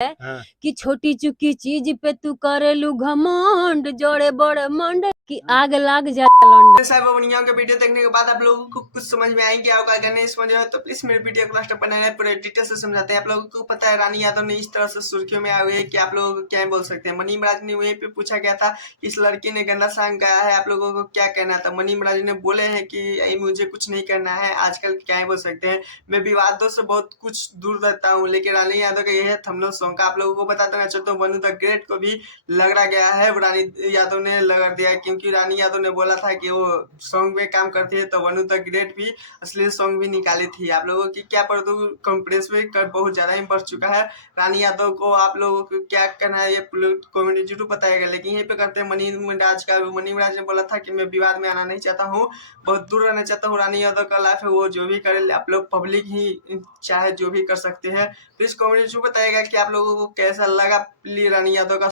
हाँ। कि छोटी चुकी चीज पे तू करेलू घमंड, जोड़े बड़े मंड कि आग लाग जाए लंड। साहब वनिया के वीडियो देखने के बाद आप लोगों को कुछ समझ में आएगी, क्या होगा नहीं समझ में तो प्लीज मेरे वीडियो को लास्ट तक बनाना, पूरे डिटेल से समझाते हैं। आप लोगों को पता है रानी यादव ने इस तरह से सुर्खियों में आए हुए कि आप लोगों को क्या बोल सकते हैं। मनी महाराज ने वहीं पे पूछा गया था इस लड़की ने गंदा सॉन्ग गाया है, आप लोगों को क्या कहना था। मनी महाराज ने बोले हैं कि मुझे कुछ नहीं करना है, आजकल क्या बोल सकते हैं, मैं विवादों से बहुत कुछ दूर रहता हूँ, लेकिन रानी यादव का यह है थंबनेल सॉन्ग का। आप लोगों को बता देना चाहता हूँ वनु द ग्रेट को भी लगा गया है, रानी यादव ने लगा दिया, क्योंकि रानी यादव ने बोला था कि वो सॉन्ग में काम करती है, तो वनु द ग्रेट भी असली सॉन्ग भी निकाली थी। आप लोगों की क्या पर कॉन्फिडेंस में कर बहुत ज्यादा ही बढ़ चुका है। रानी यादव को आप लोगों को क्या कहना है ये कमेंट जरूर बताएगा। लेकिन यहीं पे करते हैं मनी महाराज का। मनी महाराज ने बोला था कि मैं विवाद में आना नहीं चाहता हूँ, बहुत दूर रहना चाहता हूँ। रानी यादव का लाइफ है, वो जो भी करे आप लोग पब्लिक ही चाहे जो भी कर सकते हैं। प्लीज कमेंट जरूर बताएगा कि आप लोगों को कैसा लगा रानी यादव का